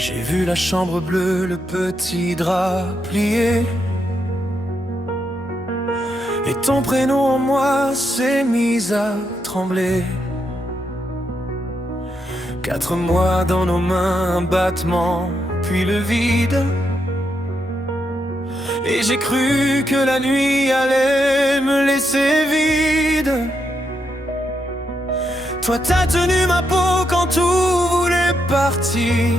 J'ai vu la chambre bleue, le petit drap plié, et ton prénom en moi s'est mis à trembler. 4 mois dans nos mains, un battement, puis le vide. Et j'ai cru que la nuit allait me laisser vide. Toi t'as tenu ma peau quand tout voulait partir.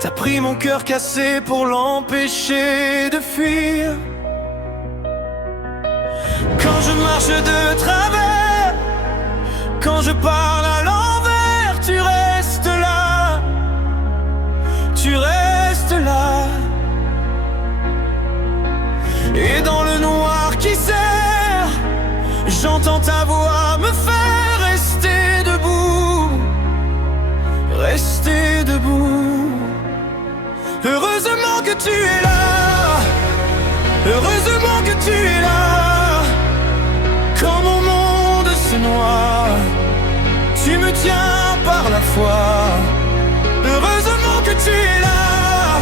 T'as pris mon cœur cassé pour l'empêcher de fuir. Quand je marche de travers, quand je parle à l'envers, tu restes là, tu restes là. Et dans le noir qui serre, j'entends ta voix me faire rester debout, rester debout. Heureusement que tu es là, heureusement que tu es là. Quand mon monde se noie, tu me tiens par la foi. Heureusement que tu es là,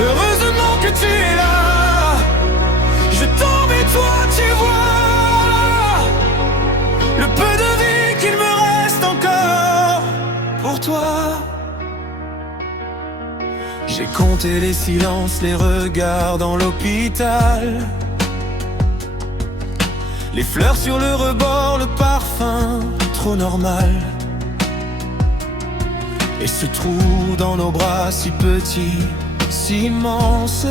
heureusement que tu es là. Je tombe et toi tu vois le peu de vie qu'il me reste encore pour toi. J'ai compté les silences, les regards dans l'hôpital, les fleurs sur le rebord, le parfum trop normal. Et ce trou dans nos bras si petit, si immense.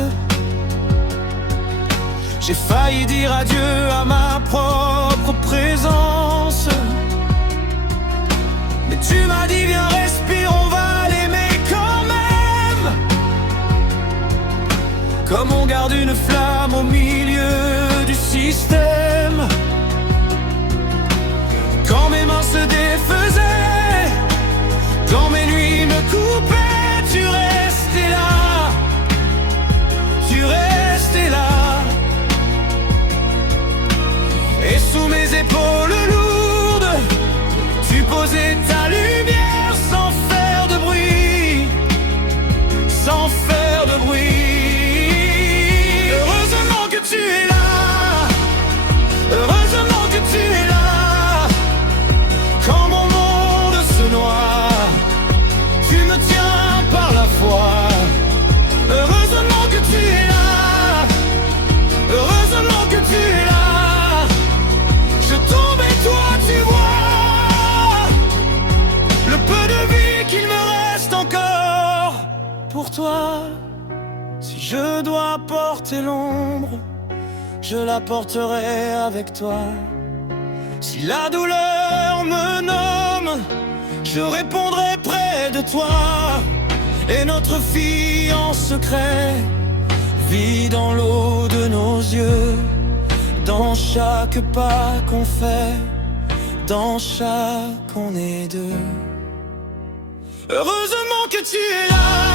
J'ai failli dire adieu à ma propre présence. Mais tu m'as dit viens respire, on va l'aimer quand même. Comme on garde une flamme au milieu du système. Quand mes mains se défaisaient, quand mes nuits me coupaient, tu restais là, tu restais là. Et sous mes épaules lourdes, tu posais ta lumière sans faire de bruit, sans faire de bruit. Heureusement que tu es là, heureusement que tu es là. Quand mon monde se noie, tu me tiens par la foi. Heureusement que tu es là, heureusement que tu es là. Je tombe et toi tu vois le peu de vie qu'il me reste encore pour toi. Si je dois porter l'ombre, je la porterai avec toi. Si la douleur me nomme, je répondrai près de toi. Et notre fille en secret vit dans l'eau de nos yeux, dans chaque pas qu'on fait, dans chaque on est deux. Heureusement que tu es là.